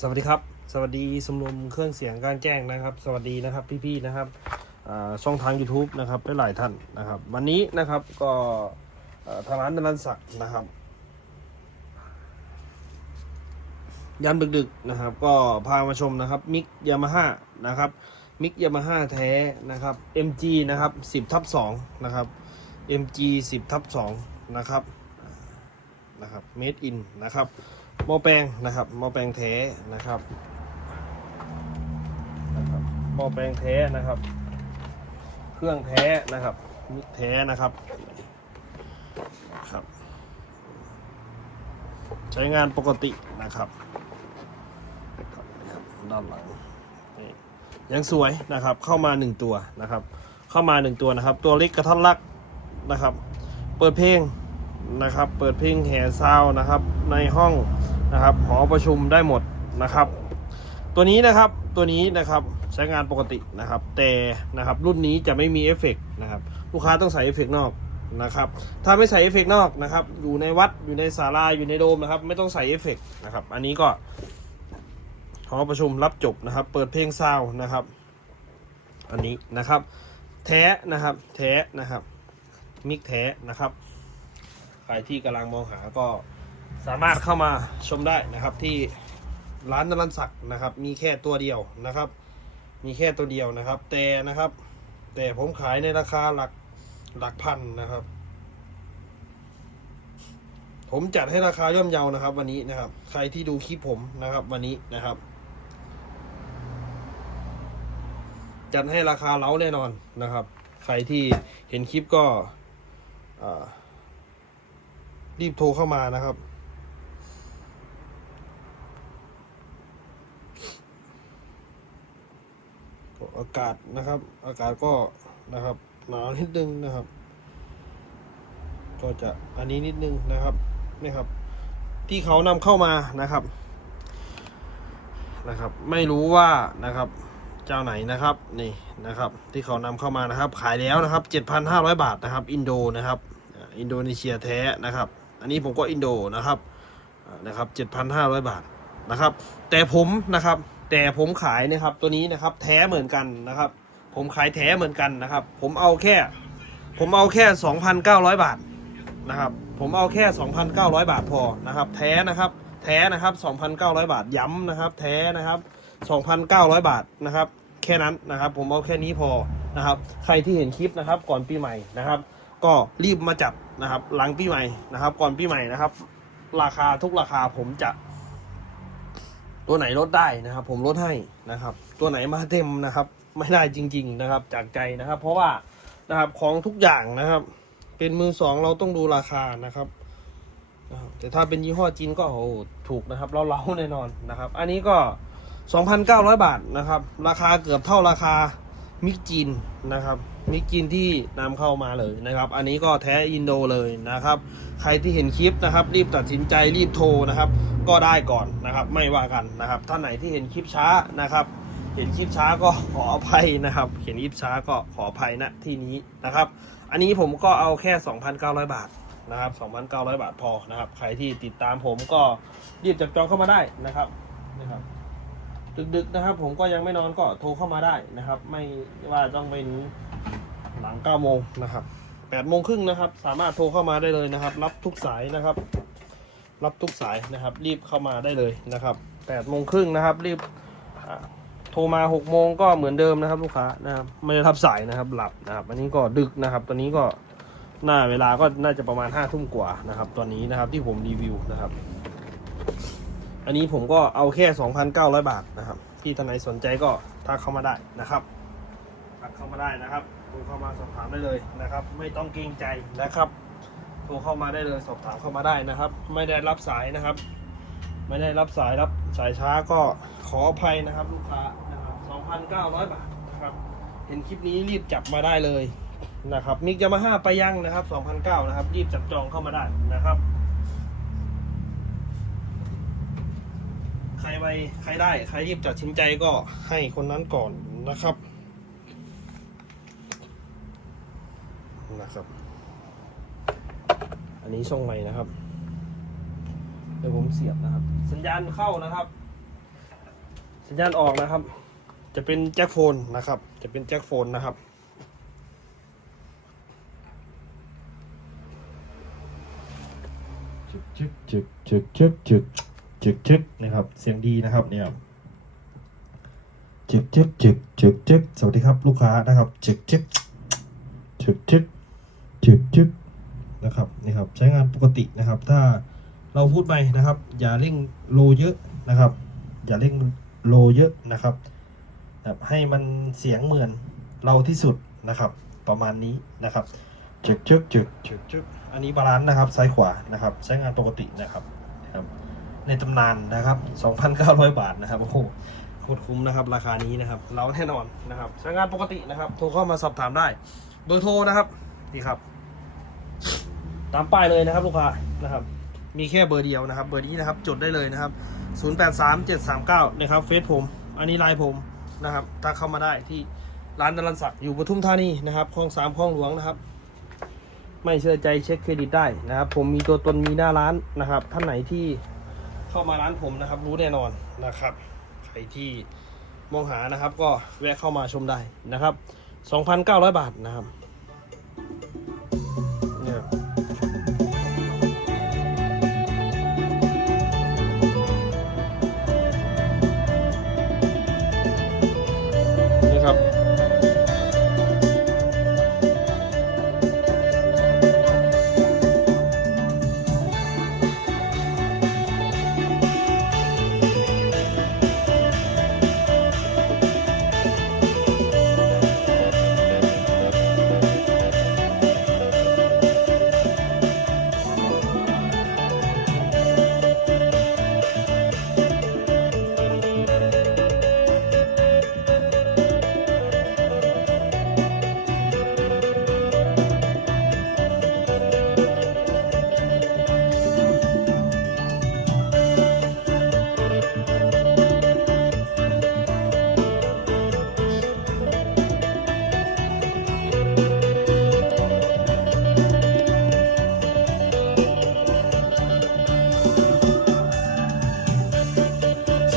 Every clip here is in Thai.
สวัสดีครับ สวัสดีสมรมเครื่องเสียงการแจ้งนะครับ สวัสดีนะครับพี่ๆนะครับช่องทาง YouTube นะครับหลายท่านนะครับ วันนี้นะครับก็ทางร้านดนันศักดิ์นะครับยันดึกๆนะครับ ก็พามาชมนะครับมิกยามาฮ่านะครับมิกยามาฮ่าแท้นะครับ MG นะครับ10ทับ2นะครับ MG 10ทับ2นะครับนะครับ Made in นะครับ หม้อแปลงนะครับหม้อแปลงแท้นะครับนะครับหม้อแปลงแท้นะครับ เครื่องแท้นะครับมิกแท้นะครับครับ ใช้งานปกตินะครับนะครับด้านหลังนี่ยังสวยนะครับเข้ามาหนึ่งตัวนะครับ เข้ามาหนึ่งตัวนะครับ ตัวเล็กกระทัดรักนะครับ เปิดเพลง นะครับ เปิดเพลงแห่ซาวนะครับ ในห้องนะครับหอประชุมได้หมดนะครับ ตัวนี้นะครับตัวนี้นะครับใช้งานปกตินะครับ แต่นะครับรุ่นนี้จะไม่มีเอฟเฟกต์นะครับ ลูกค้าต้องใส่เอฟเฟกต์นอกนะครับ ถ้าไม่ใส่เอฟเฟกต์นอกนะครับ อยู่ในวัดอยู่ในศาลาอยู่ในโดมนะครับ ไม่ต้องใส่เอฟเฟกต์นะครับ อันนี้ก็หอประชุมรับจบนะครับ เปิดเพลงซาวน์นะครับ อันนี้นะครับ แท้นะครับ แท้นะครับมิกแท้นะครับ ใครที่กำลังมองหาก็สามารถเข้ามาชมได้นะครับที่ร้านนรันศักดิ์นะครับ มีแค่ตัวเดียวนะครับ มีแค่ตัวเดียวนะครับ แต่นะครับ แต่ผมขายในราคาหลักหลักพันนะครับ ผมจัดให้ราคาย่อมเยานะครับ วันนี้นะครับ ใครที่ดูคลิปผมนะครับ วันนี้นะครับ จัดให้ราคาเล้าแน่นอนนะครับ ใครที่เห็นคลิปก็อ่า รีบโทรเข้ามานะครับ อากาศนะครับ อากาศก็นะครับหนาวนิดนึงนะครับ ก็จะอันนี้นิดนึงนะครับนี่ครับ ที่เขานำเข้ามานะครับนะครับ ไม่รู้ว่านะครับเจ้าไหนนะครับนี่นะครับ ที่เขานำเข้ามานะครับ ขายแล้วนะครับ 7,500 บาทนะครับ อินโดนะครับ อินโดนีเซียแท้นะครับ อันนี้ผมก็อินโดนะครับนะครับ7,500บาทนะครับ แต่ผมนะครับ แต่ผมขายนะครับตัวนี้นะครับ แท้เหมือนกันนะครับ ผมขายแท้เหมือนกันนะครับ ผมเอาแค่ ผมเอาแค่2,900บาทนะครับ ผมเอาแค่2,900บาทพอนะครับ แท้นะครับ แท้นะครับ2,900บาทย้ำนะครับ แท้นะครับ2,900บาทนะครับ แค่นั้นนะครับ ผมเอาแค่นี้พอนะครับ ใครที่เห็นคลิปนะครับ ก่อนปีใหม่นะครับ ก็รีบมาจัดนะครับ หลังปีใหม่นะครับ ก่อนปีใหม่นะครับ ราคาทุกราคาผมจะ ตัวไหนลดได้นะครับ ผมลดให้นะครับ ตัวไหนมาเต็มนะครับ ไม่ได้จริง ๆนะครับ จากใจนะครับ เพราะว่านะครับของทุกอย่างนะครับ เป็นมือสองเราต้องดูราคานะครับแต่ถ้าเป็นยี่ห้อจีนก็โอ้โหถูกนะครับเราเล้าแน่นอนนะครับ อันนี้ก็ 2,900 บาทนะครับ ราคาเกือบเท่าราคา มิกจีนนะครับมิกจีนที่นำเข้ามาเลยนะครับ อันนี้ก็แท้อินโดเลยนะครับ ใครที่เห็นคลิปนะครับ รีบตัดสินใจรีบโทรนะครับ ก็ได้ก่อนนะครับ ไม่ว่ากันนะครับท่านไหนที่เห็นคลิปช้านะครับ เห็นคลิปช้าก็ขออภัยนะครับ เห็นคลิปช้าก็ขออภัยณที่นี้นะครับ อันนี้ผมก็เอาแค่ 2,900 บาทนะครับ 2,900 บาทพอนะครับ ใครที่ติดตามผมก็รีบจับจองเข้ามาได้นะครับนะครับ ดึกๆนะครับ ผมก็ยังไม่นอนก็โทรเข้ามาได้นะครับ ไม่ว่าต้องเป็นหลัง9โมงนะครับ8โมงครึ่งนะครับ สามารถโทรเข้ามาได้เลยนะครับ รับทุกสายนะครับ รับทุกสายนะครับ รีบเข้ามาได้เลยนะครับ8โมงครึ่งนะครับ รีบโทรมา6โมงก็เหมือนเดิมนะครับ ลูกค้านะครับไม่ได้รับสายนะครับ หลับนะครับ อันนี้ก็ดึกนะครับตัวนี้ก็หน้าเวลาก็น่าจะประมาณ5ทุ่มกว่านะครับตัวนี้นะครับที่ผมรีวิวนะครับ อันนี้ผมก็เอาแค่ 2,900 บาทนะครับที่ท่านไหนสนใจก็ทักเข้ามาได้นะครับทักเข้ามาได้นะครับโทรเข้ามาสอบถามได้เลยนะครับ ไม่ต้องเกรงใจนะครับโทรเข้ามาได้เลยสอบถามเข้ามาได้นะครับ ไม่ได้รับสายนะครับ ไม่ได้รับสายรับสายช้าก็ขออภัยนะครับ ลูกค้านะครับ2,900 บาทนะครับ เห็นคลิปนี้รีบจับมาได้เลยนะครับมิกยามาฮ่าไปยังนะครับ2,900นะครับ รีบจับจองเข้ามาได้นะครับ รไปใครได้ ใครรีบตัดสินใจก็ให้คนนั้นก่อนนะครับ นะครับ อันนี้ช่องใหม่นะครับเดี๋ยวผมเสียบนะครับ สัญญาณเข้านะครับ สัญญาณออกนะครับ จะเป็นแจ็คโฟนนะครับ จะเป็นแจ็คโฟนนะครับจึกจึกจึกจึกจึก จึกจึกนะครับ เสียงดีนะครับเนี่ยจึกจึกจึกจึกจึกสวัสดีครับลูกค้านะครับจึกจึกจึกจึกจึกจึกนะครับนี่ครับใช้งานปกตินะครับ ถ้าเราพูดไปนะครับ อย่าเร่งโลเยอะนะครับ อย่าเร่งโลเยอะนะครับแบบให้มันเสียงเหมือนเราที่สุดนะครับ ประมาณนี้นะครับจึกจึกจึกจึกจึกอันนี้บาลานซ์นะครับซ้ายขวานะครับ ใช้งานปกตินะครับนะครับ ในตำนานนะครับ 2,900 บาทนะครับโอ้โหโคตรคุ้มนะครับ ราคานี้นะครับ เราแน่นอนนะครับใช้งานปกตินะครับ โทรเข้ามาสอบถามได้เบอร์โทรนะครับนี่ครับ ตามป้ายเลยนะครับลูกค้านะครับ มีแค่เบอร์เดียวนะครับ เบอร์นี้นะครับ จดได้เลยนะครับ 083739นะครับเฟซผม อันนี้ไลน์ผมนะครับถ้าเข้ามาได้ที่ร้านดารันศักดิ์อยู่ปทุมธานีนะครับคลองสามคลองหลวงนะครับไม่เชื่อใจเช็คเครดิตได้นะครับ ผมมีตัวตนมีหน้าร้านนะครับ ท่านไหนที่ เข้ามาร้านผมนะครับ รู้แน่นอนนะครับ ใครที่มองหานะครับ ก็แวะเข้ามาชมได้นะครับ 2,900 บาทนะครับ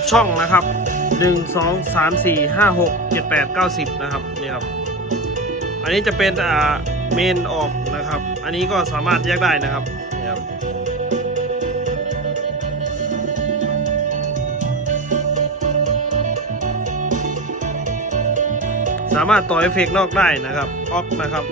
10 ช่องนะครับ 1 2 3 4 5 6 7 8 9 10 นะครับนี่ครับ อันนี้จะเป็นอ่าเมนออกนะครับ อันนี้ก็สามารถแยกได้นะครับนี่ครับสามารถต่อเอฟเฟกนอกได้นะครับออฟนะครับ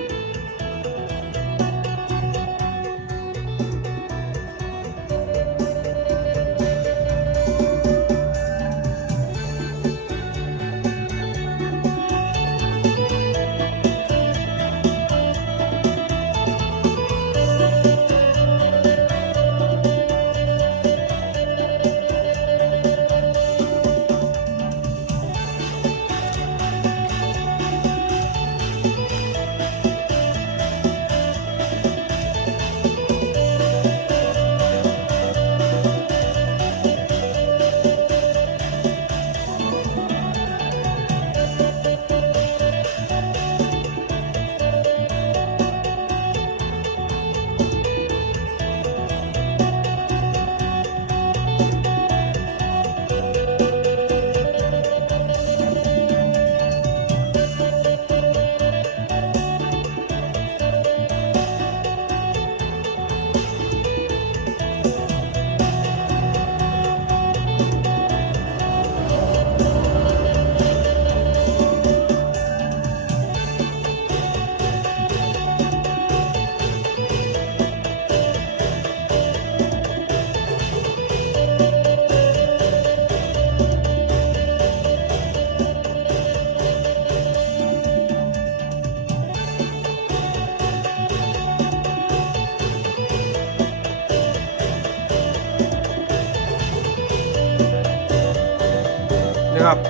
นะครับ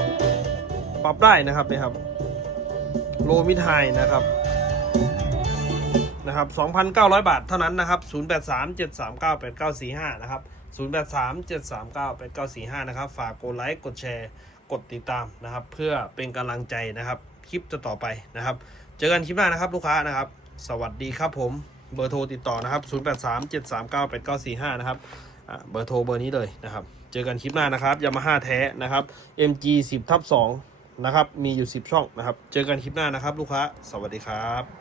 ปรับได้นะครับนี่ครับโลมิทไฮนะครับนะครับ 2,900 บาทเท่านั้นนะครับ 0837398945 นะครับ 0837398945 นะครับ ฝากกดไลค์กดแชร์กดติดตามนะครับ เพื่อเป็นกำลังใจนะครับคลิปจะต่อไปนะครับ เจอกันคลิปหน้านะครับลูกค้านะครับ สวัสดีครับผมเบอร์โทรติดต่อนะครับ 0837398945 นะครับเบอร์โทรเบอร์นี้เลยนะครับ เจอกันคลิปหน้านะครับยามาฮ่าแท้นะครับ MG 10ทับ2นะครับ มีอยู่ 10 ช่องนะครับ เจอกันคลิปหน้านะครับ ลูกค้า สวัสดีครับ